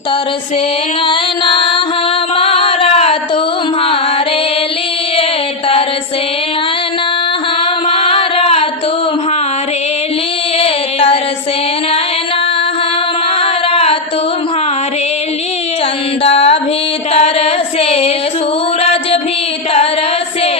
तरसे नैना हमारा तुम्हारे लिए, तरसे नैना हमारा तुम्हारे लिए, तरसे नैना हमारा तुम्हारे लिए। चंदा भी तरसे सूरज भी तरसे,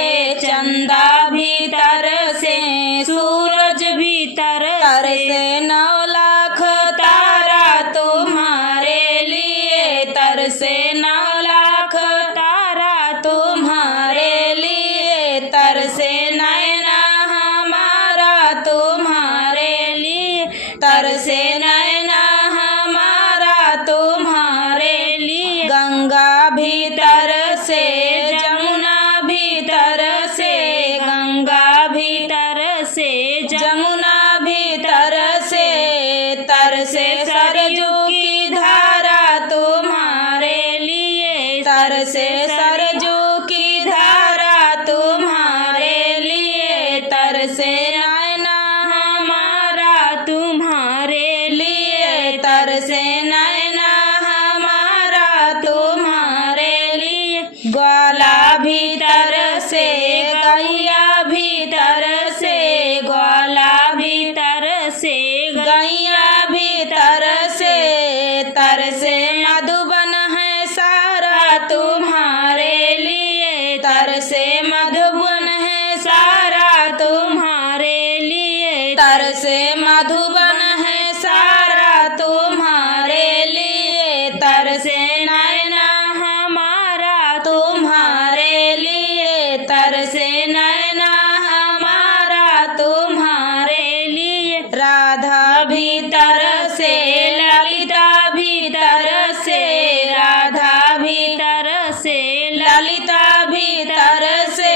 चंदा भी तरसे सूरज भी तरसे 9 लाख तारा तुम्हारे लिए, तरसे 9 लाख तारा तुम्हारे लिए। तरसे नैना हमारा तुम्हारे लिए, तरसे नैना हमारा तुम्हारे लिए। गंगा भी तरसे जमुना भी तरसे, गंगा भी तरसे जमुना भी तरसे, तरसे सरयू की धारा तुम्हारे लिए, तरसे सरयू की धारा तुम्हारे लिए। तरसे नैना हमारा तुम्हारे लिए, तरसे नैना हमारा तुम्हारे लिए। ग्वाला भी तरसे गैया भी तरसे, ग्वाला भी तरसे गैया भी तरसे, तरसे मधुबन है सारा तुम्हारे लिए, तरसे मधुबन है सारा तुम्हारे लिए। तरसे मधुबन है सारा तुम्हारे लिए, तरसे नैना हमारा तुम्हारे लिए, तरसे नैना हमारा तुम्हारे लिए। राधा भी तरसे ललिता भी तरसे, राधा भी तरसे ललिता भी तरसे,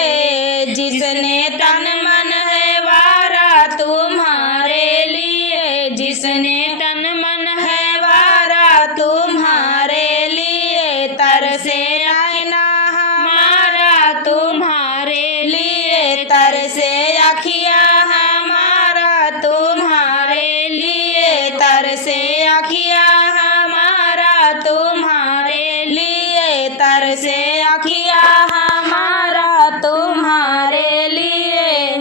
जिसने तन मन है वारा तुम्हारे लिए, जिसने तन मन है वारा तुम्हारे लिए। तरसे नैना हमारा तुम्हारे लिए, तरसे अखिया हमारा तुम्हारे लिए, तरसे अखिया हमारा तुम्हारे लिए, तरसे अखिया हमारा तुम्हारे लिए।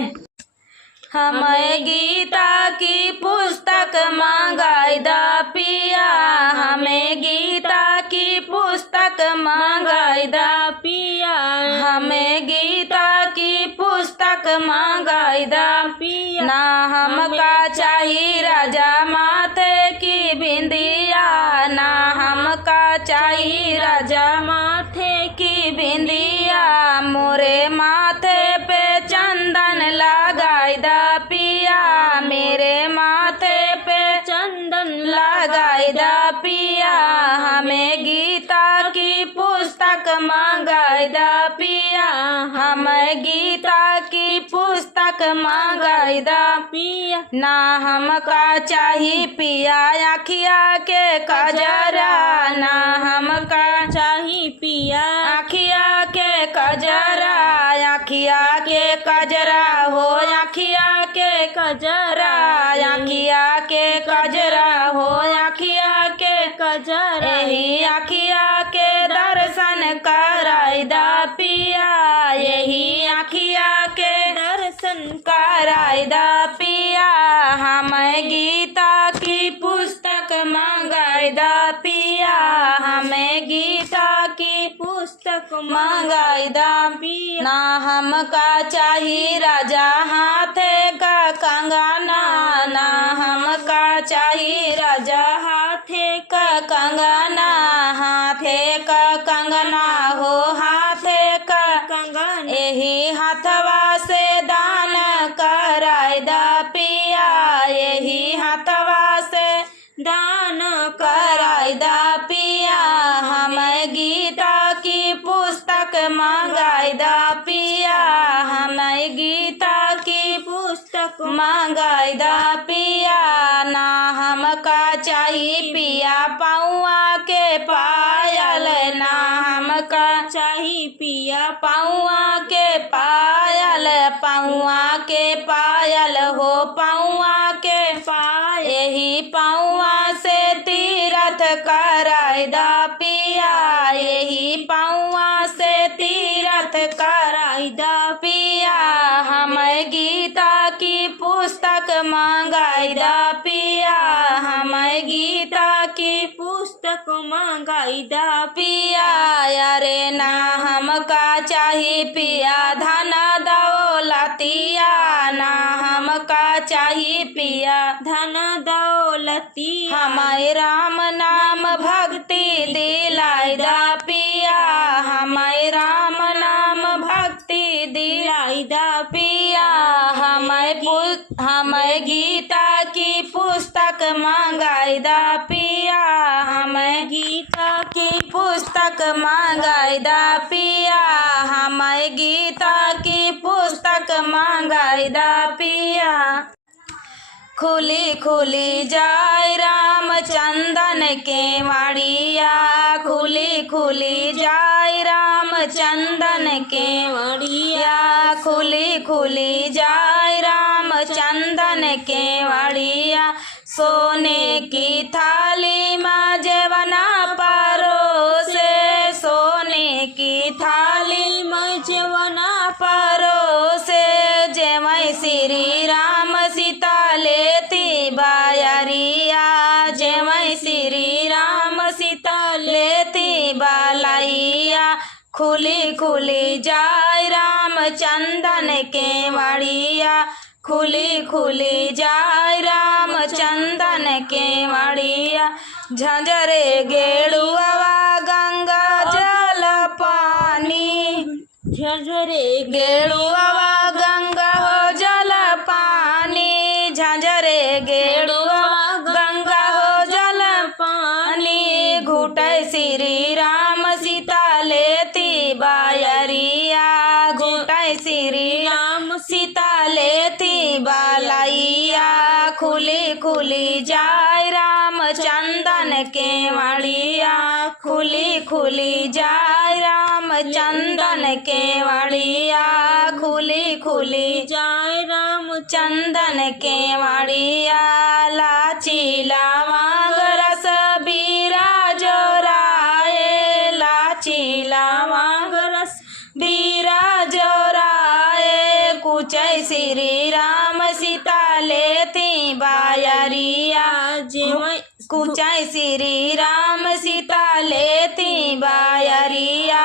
हमें गीता की पुस्तक मंगाई दा पिया, हमें गीता की पुस्तक मंगाई दा पिया, हमें गीता की पुस्तक मंगाई दा पिया। ना हमका चाहिए राजा माथे की बिंदिया, ना हमका चाहिए राजा माथे की बिंदिया। मोरे माथे पे चंदन लगाई दा पिया, मेरे माथे पे चंदन लगाई दा पिया। हमें गीता की पुस्तक मंगाई दा पिया, हमें गीता की पुस्तक मंगाई दा पिया। ना हमका चाहिए पिया आखिया के कजरा, ना हमका चाहिए पिया आखिया के कजरा, आखिया के कजरा हो आखिया के कजरा, आखिया के कजरा हो आखिया के कजरा। यही आखिया के दर्शन कराई दा पिया, यही आखिया के दर्शन कराई दा पिया। हमें गीता की पुस्तक मंगाई दा पिया, हमें गीता की पुस्तक मंगाई दा पिया। ना हमका चाहिए राजा हाथे का कंगना, ना हमका चाहिए राजा हाथे का कंगना, हाथे का कंगना हो हाथे का कंगना। यही हाथवा से दान कराई दा पिया, यही हाथवा से दान कराई दा पिया। हमें गीता की पुस्तक मंगाई दा पिया, हमें गीता की पुस्तक मंगाई दा पिया। ना हमका चाहिए पिया पौआ के पायल, ना हमका चाहिए पिया पौआ के पायल, पौआ के पायल हो पौआ के पायल। यही पौआ से तीरथ कर कराई दा पिया, यही पौआ से तीरथ कराई दा पिया, हमें गीता की पुस्तक मंगाई दा पिया, हमें गीता की पुस्तक मंगाई दा पिया, अरे ना हमका चाही पिया धन दौलतिया, ना हमका चाही पिया धन दौलतिया, हमें राम नाम भक्ति दिलाई दा पिया, हमें राम नाम भक्ति दिलाई दा पिया, हमें गीता की पुस्तक मंगाई दा पिया, हमें गीता की पुस्तक मंगाई दा पिया, हमें गीता की पुस्तक मंगाई दा पिया। खुली खुली जाय रामचंदन के वाड़िया, खुली खुली जाय रामचंदन के वाड़िया, खुली खुली जाय रामचंदन के वाड़िया, सोने की थाली में जेवना परोसे, सोने की थाली में जेवना परोसे, जेवै श्री राम सीता लेती बायरिया, जेवै श्री राम सीता लेती बालैया, खुली खुली जाय रामचंदन के वाड़िया, खुली खुली जाय रामचंदन के वाड़िया, झंझरे गेड़ुआ गंगा जल पानी, झंझरे गेड़ुआ गंगा हो जल पानी, झंझरे गेड़ुआ गंगा हो जल पानी, घुटै श्री राम सीता लेती बायरिया, घुटै श्री राम सीता लेती बालैया, खुली खुली जाय रामचंदन के वाड़िया, खुली खुली जाय रामचंदन के वाड़िया, खुली खुली जाय रामचंदन के वाड़िया, लाची लवंग रस बीरा जोराए, लाची लवंग रस बीरा जोराए, कुचै श्री राम सीता लेती बायरिया, कुचै श्री राम सीता लेती बायरिया,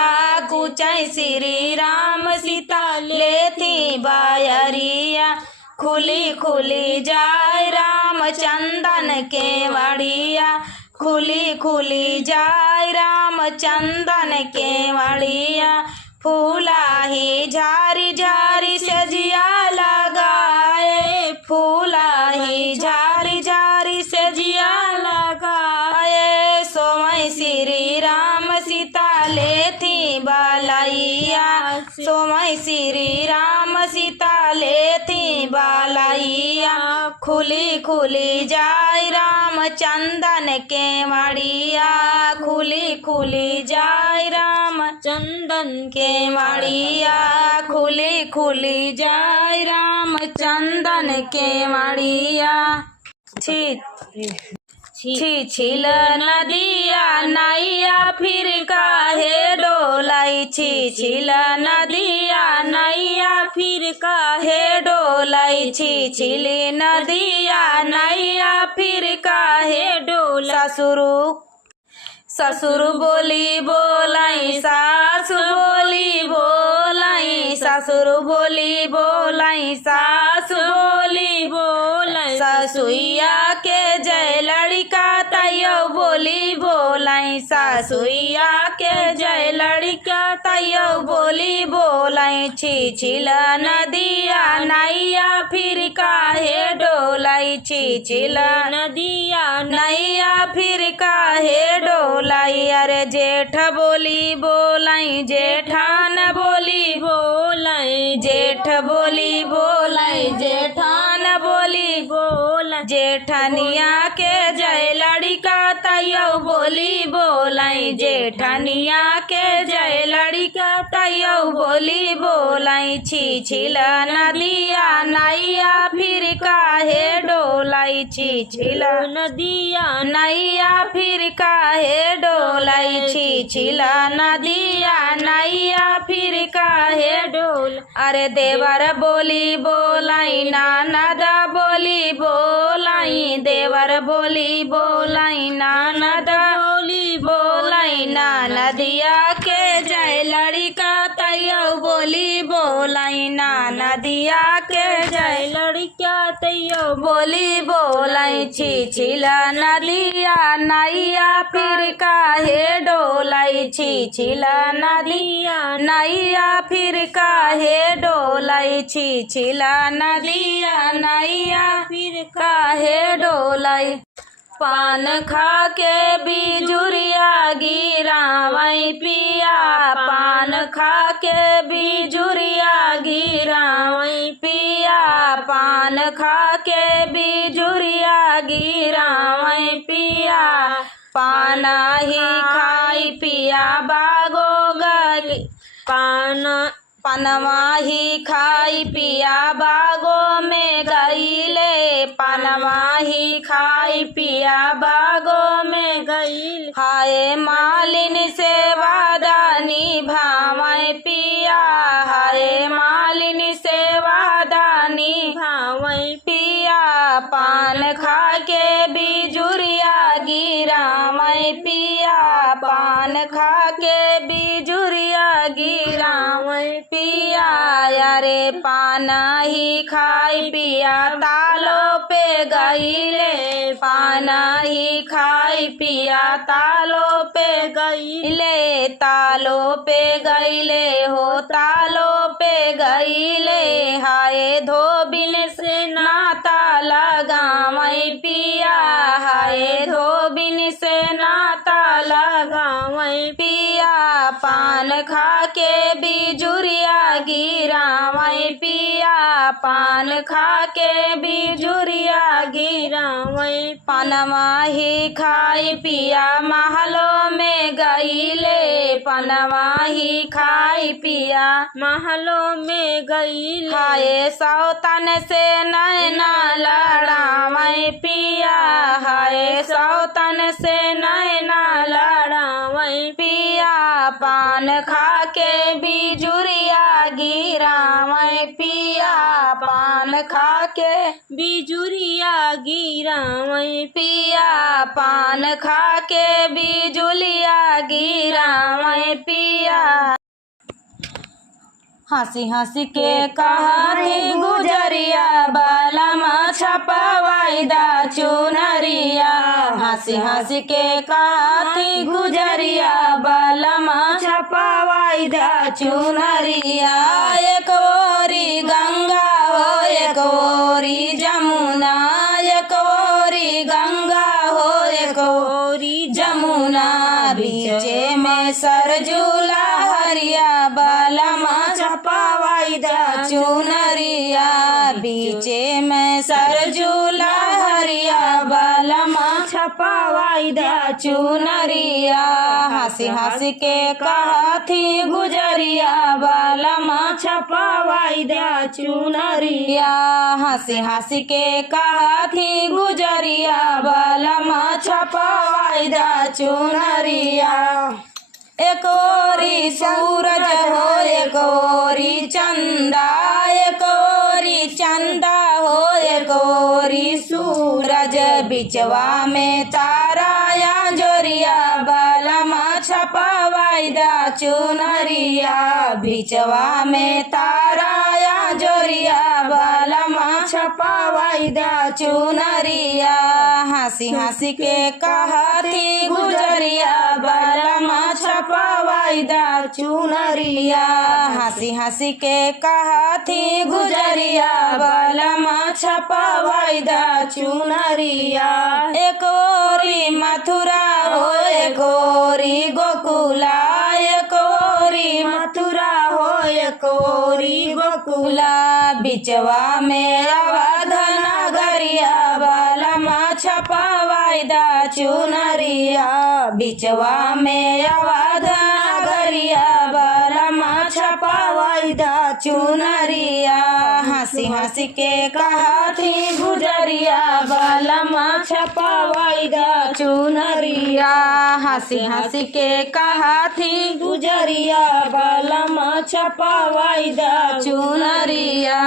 कुचै श्री राम सीता लेती बायरिया, खुली खुली जाय रामचंदन के वाड़िया, खुली खुली जाय रामचंदन के वाड़िया, फूला ही झारी झारी सजिया लगाए, फूला ही झारी झारी सजिया लगाए, सोमय श्री राम सीता लेती बालैया, सोमय श्री राम सीता लेती बालैया, खुली खुली जाय रामचंदन के वाड़िया, खुली खुली जाय रामचंदन के वाड़िया, खुली खुली जाय रामचंदन के वाड़िया, छिल नदिया नैया फिर काहे डोलाई, छिल नदिया नैया फिर काहे डोलाई, छिली नदिया नैया फिर काहे डोलाई, ससुर बोली बोलाई, सासु बोली बोलाई, ससुर बोली बोलाई, सासु बोली बोलाई, ससुइया के जय लड़का तैयो बोली बोलाई, ससुइया के जय लड़का तैयो बोली बोलाई, छिल नदिया नैया फिर काहे डोलाई, छिल नदिया नैया फिर काहे डोलाई, अरे जेठ बोली बोलाई, जेठान बोली बोलाई, जेठ बोली बोलाई, जेठान बोली बोलाई, जेठनिया के जय लड़का तैयो बोली बोलाई, जेठनिया के जय लड़का तैयो बोली बोलाई, छिल नदिया नैया फिर काहे डोलाई, छिल नदिया नैया फिर काहे काहे डोलाई छिछिला नदिया नैया फिर काहे डोल। अरे देवर बोली बोलाई ननदा बोली बोलाई, देवर बोली बोलाई ननदा बोली बोलाई, नदिया के जय लड़का तैयो बोली बोलाई, नदिया के जय लड़का तैयो बोली बोलाई छिछिला नदिया नैया फिर काहे डोलाई छिछिला नदिया नैया फिर काहे डोलाई छिछिला नदिया नैया फिर काहे डोलाई। पान खा के बिजुरिया गिरावई पिया, पान खा के बिजुरिया गिरावई पिया, पान खा के बिजुरिया गिरावई पिया, पाना ही खाई पिया बागो गली, पनवा ही खाई पिया बागो में गईले, पनवा ही खाई पिया बागो में गईल। हाय मालिन से वादा निभावै पिया, हाय मालिन से वादा निभावै पिया, पान खा के बिजुरिया गिरावै पिया, पान खा के बिजुरिया गिरावै पिया। अरे पाना ही खाई पिया तालो पे गईले, पाना ही खाई पिया तालो पे गईले, तालो पे गईले हो तालो पे गईले। हाय धोबिन से नाता लगावै पिया, हाय धोबिन से नाता लगावै पिया, पान खा के बिजुरिया गिरावै पिया, पान खा के बिजुरिया गिरावै। पनवा ही खाई पिया महलों में गईले, पनवा ही खाई पिया महलों में गईले। हाय सौतन से नैना लड़ावै पिया, हाय सौतन से नैना लड़ावै पिया, पान खा के बिजुरिया गिरावै पिया, पान खा के बिजुरिया गिरावै पिया, पान खा के बिजुलिया गिरावै पिया। हंसी हंसी के कहानी गुजरिया बालमा छपवाई दा चुनरिया, हंसी हंसी के कहानी गुजरिया बालमा छपवाई दा चुनरिया। एक ओरी गंगा हो एक ओरी जमुना, एक ओरी गंगा हो एक ओरी जमुना, बीचे में सरजूला हरिया बालमा छपवाई दा चुनरिया, बीचे में सरजूला हरिया बालमा छपवाई दा चुनरिया। हंसी हंसी के कहती गुजरिया बालमा छपवाई दा चुनरिया, हंसी हंसी के कहती गुजरिया बालमा छपवाई दा चुनरिया। एक ओरी सूरज हो एक ओरी चंदा, एक ओरी चंदा हो एक ओरी सूरज, बिचवा में तारा या जोरिया बालमा छपवाई दा चुनरिया, बिचवा में तारा या जोरिया बालमा छपवाई दा चुनरिया। हंसी हंसी के कहती गुजरिया बालमा छपवाई दा चुनरिया, हंसी हंसी के कहती गुजरिया बालमा छपवाई दा चुनरिया। एक ओरी मथुरा हो एक ओरी गोकुला, एक ओरी मथुरा हो एक ओरी गोकुला, बिचवा में अवध नगरिया बालमा छपवाई दा चुनरिया, बिचवा में अवध नगरिया बालमा छपवाई दा चुनरिया हंसी हंसी के कहा थी गुजरिया बलमा छपवाई दा चुनरिया हंसी हंसी के कहा थी गुजरिया बलमा छपवाई दा चुनरिया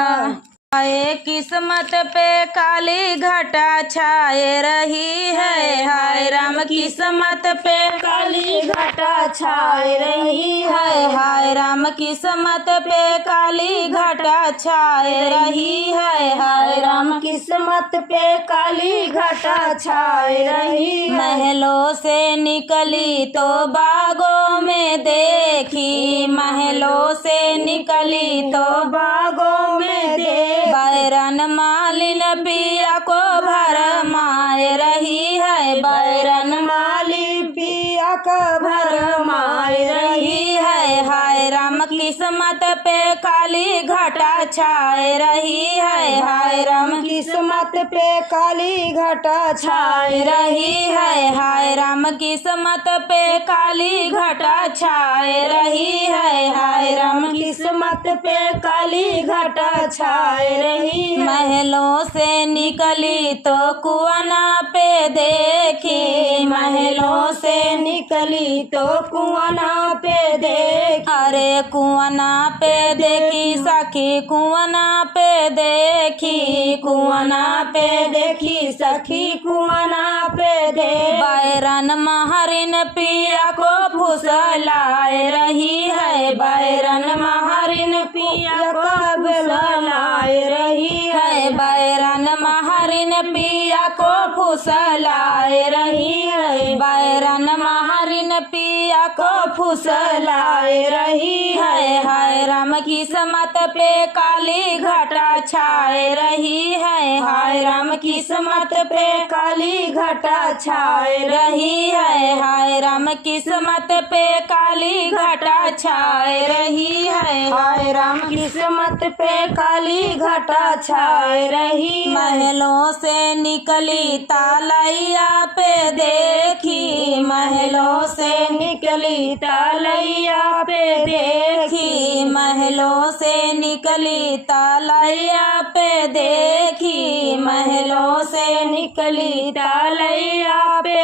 हाय किस्मत पे काली घटा छाए रही है हाय राम किस्मत पे काली घटा छाए रही है हाय राम किस्मत पे काली घटा छाए रही है हाय राम किस्मत पे काली घटा छाए रही महलों से निकली तो बागों में देखी महलों से निकली तो बागों में देखी बैरन मालिन पिया को भरमाए रही है बैरन माली पिया को भरमाए रही है हाय राम किस्मत पे काली घटा छाए रही है हाय राम किस्मत पे काली घटा छाए रही है हाय राम किस्मत पे काली घटा छाए रही है हाय राम किस्मत पे काली घटा छाए रही महलों से निकली तो कुआना पे देखी महलों से निकली तो कुआना पे देखी अरे कुआना पे देखी सखी कुआना पे देखी कुआना पे देखी सखी कुआना पे देखी बैरन महरिन पिया को फुसलाए रही है बैरन महरिन पिया को फुसलाए रही है बैरन महरिन पिया को फुसलाए रही है बैरन महरिन पिया को फुसलाए रही है हाय राम किस्मत पे काली घटा छाए रही है हाय राम किस्मत पे काली घटा छाए रही है हाय राम किस्मत पे काली घटा छाए रही है हाय राम किस्मत पे काली घटा छाए रही महलों से निकली तालैया पे देखी महलों से निकली तालैया पे देखी महलों से निकली तालैया पे देखी महलों से निकली तालैया पे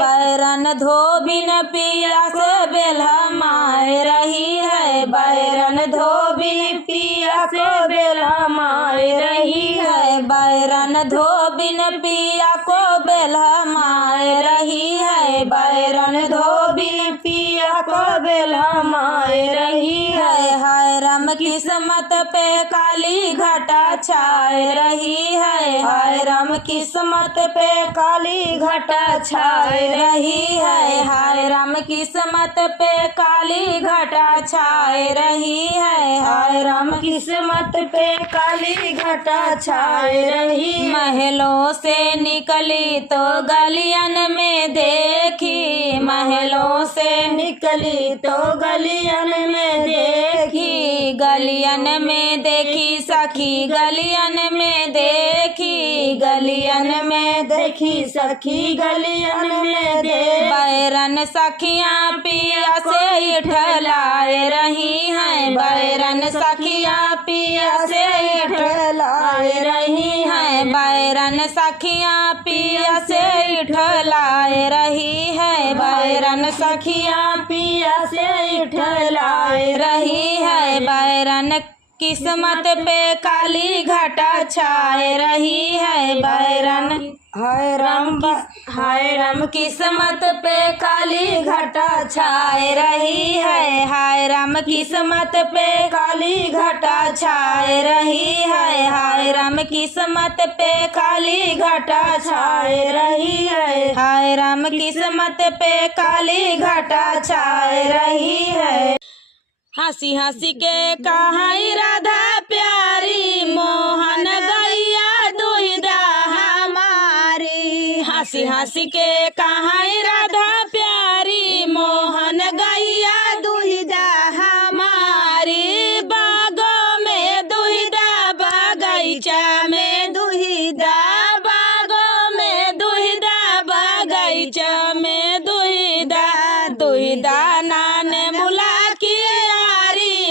बैरन धोबिन पिया से बेलहमाए रही है बैरन धोबिन पिया से बेलहमाए रही है बैरन धोबिन पिया को बेलहमाए रही है बैरन धोबिन पिया को बेलहमाए रही है हाय राम किस्मत पे काली घटा छाए रही है हाय राम किस्मत पे काली घटा छाए रही है हाय राम किस्मत पे काली घटा छाए रही है हाय राम किस्मत पे काली घटा छाए रही महलों से निकली तो गलियन में देखी महलों से निकली तो गलियन में देखी गलियन में देखी सखी गलियन में देखी गलियन में देखी सखी गलियन में देखी बैरन सखियां पिया से इठलाए रही हैं बैरन सखियां पिया से इठलाए रही हैं बैरन सखियां पिया से इठलाए रही है बैरन सखियां पिया से इठलाए रही है बैरन किस्मत पे काली घटा छाए रही है बैरन हाय राम किस्मत पे काली घटा छाए रही है हाय राम किस्मत पे काली घटा छाए रही है हाय राम किस्मत पे काली घटा छाए रही है हाय राम किस्मत पे काली घटा छाए रही है हंसी हंसी के कहाई राधा प्यारी मोहन गैया दुहिदा हमारी हंसी हंसी के कहाई राधा प्यारी मोहन गैया दुहिदा हमारी बागों में दुहिदा बगीचा में दुहिदा बागों में दुहिदा बगीचा में दुहिदा दुहिदा नान बुला के यारी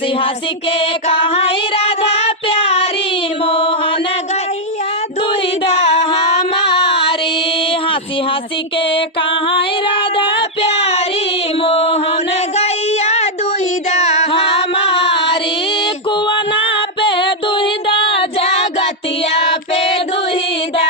हंसी हंसी के कहाई राधा प्यारी मोहन गैया दुहिदा हमारी। हंसी हंसी के कहाई राधा प्यारी मोहन गैया दुहिदा हमारी। कुआना पे दुहिदा जगतिया पे दुहिदा,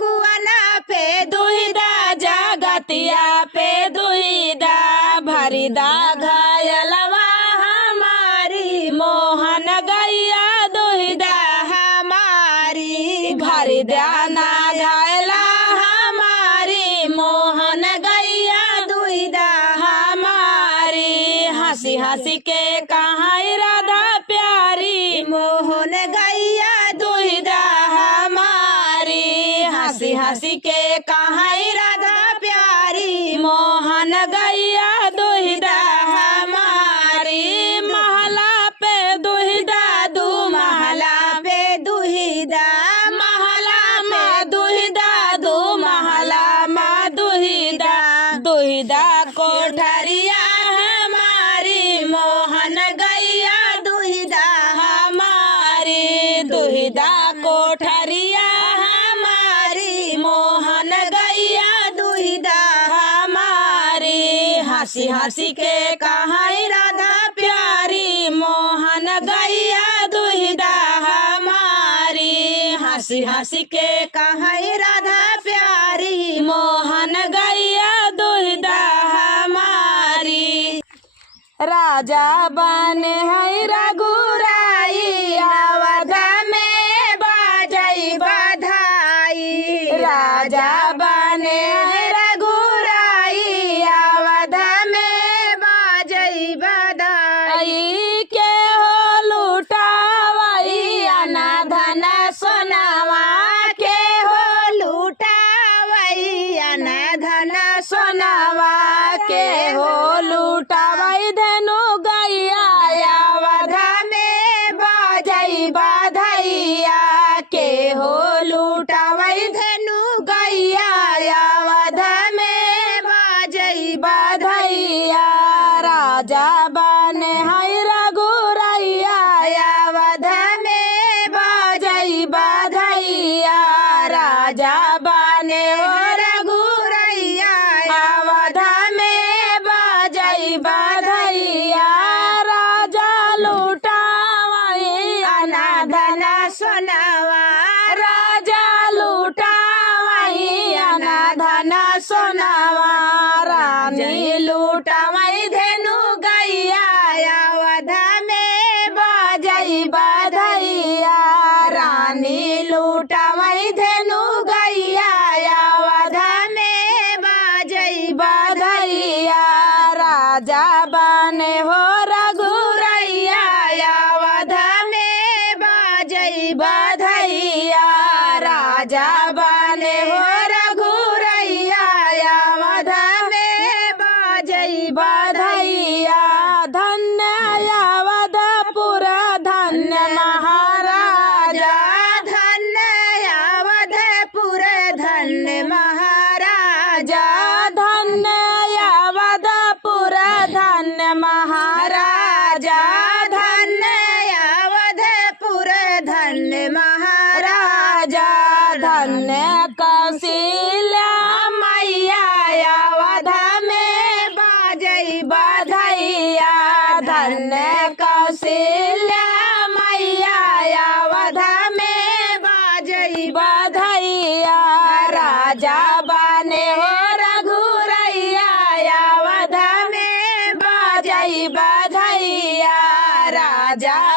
कुआना पे दुहिदा जगतिया पे दुहिदा। भरिदा घायलवा हमारी मोहन गैया दुहिदा हमारी। भरिदा ना घायला हमारी मोहन गैया दुहिदा हमारी। हंसी हंसी के कहाई राधा प्यारी मोहन गैया दुहिदा हमारी। हंसी हंसी के कहाई राधा प्यारी मोहन गैया दुहिदा हमारी। महला पे दुहिदा दू महला पे दुहिदा, महला में दुहिदा दू महला में दुहिदा। दुहिदा कोठरिया हमारी मोहन गैया दुहिदा हमारी। दुहिदा कोठरिया हमारी मोहन गैया दुहिदा हमारी। हंसी हंसी के कहाई राधा प्यारी मोहन गैया दुहिदा हमारी। हंसी हंसी के कहाई राधा प्यारी मोहन गैया दुहिदा हमारी। राजा बने है रघुराई अवध में बाजई बधाई। राजा बने है रघुराई अवध में बाजई बधाई। के हो लुटावई अनाधन सोनावा, के हो लुटावई अनाधन सोनावा। के हो लुटावई धनु गैया अवध में बाजई बधैया। के हो लुटावई धनु गैया अवध में बाजई बधैया। राजा बने है रघुरैया अवध में बाजई बधैया। राजा बने हो रघुरैया अवध में बाजई बधैया। राजा लुटावई अनाधन सोनावा, राजा लुटावई अनाधन सोनावा। रानी लुटावई धेनु गैया अवध में बाजई बधैया। रानी लुटावई धेनु गैया अवध में बाजई बधैया। राजा बने हो रघुरैया अवध में बाजई बधैया। राजा बने हो रघुरैया अवध में बाजई बधैया। धन्य अवधपुर धन्य महाराजा, धन्य अवधपुर धन्य महाराजा। धन्य अवधपुर धन्य महाराजा, धन्य अवधपुर धन्य महाराजा। धन्य कौशल्या मैया अवध में बाजई बधैया। धन्य कौशल्या मैया अवध में बाजई बधैया। राजा बने हो रघुरैया अवध में बाजई बधैया। राजा